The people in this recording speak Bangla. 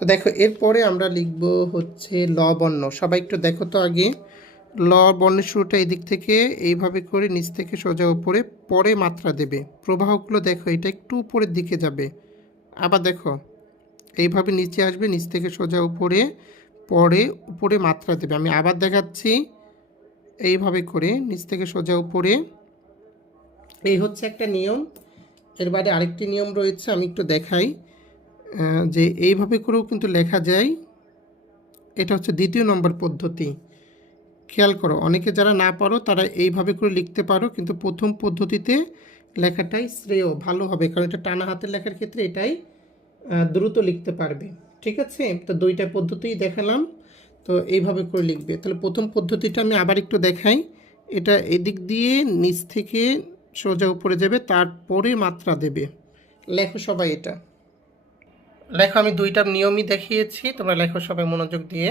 তো দেখো এরপরে আমরা লিখব হচ্ছে ল বর্ণ। সবাই একটু দেখো তো আগে, ল বর্ণের শুরুটা এদিক থেকে এইভাবে করে নিচ থেকে সোজা উপরে, পরে মাত্রা দেবে। প্রবাহগুলো দেখো এটা একটু উপরের দিকে যাবে, আবার দেখো এইভাবে নিচে আসবে, নিচ থেকে সোজা উপরে, পরে উপরে মাত্রা দেবে। আমি আবার দেখাচ্ছি, এইভাবে করে নিচ থেকে সোজা উপরে। এই হচ্ছে একটা নিয়ম। এর বাইরে আরেকটি নিয়ম রয়েছে, আমি একটু দেখাই, যে এইভাবে করেও কিন্তু লেখা যায়। এটা হচ্ছে দ্বিতীয় নম্বর পদ্ধতি। খেয়াল করো, অনেকে যারা না পারো তারা এইভাবে করে লিখতে পারো, কিন্তু প্রথম পদ্ধতিতে লেখাটাই শ্রেয়, ভালো হবে, কারণ এটা টানা হাতের লেখার ক্ষেত্রে এটাই দ্রুত লিখতে পারবে। ঠিক আছে, তো দুইটা পদ্ধতিই দেখালাম, তো এইভাবে করে লিখবে। তাহলে প্রথম পদ্ধতিটা আমি আবার একটু দেখাই। এটা এদিক দিয়ে নিচ থেকে সোজা উপরে যাবে, তারপরে মাত্রা দেবে। লেখো সবাই, এটা লেখো। আমি দুইটা নিয়মই দেখিয়েছি, তোমরা লেখো সবাই মনোযোগ দিয়ে।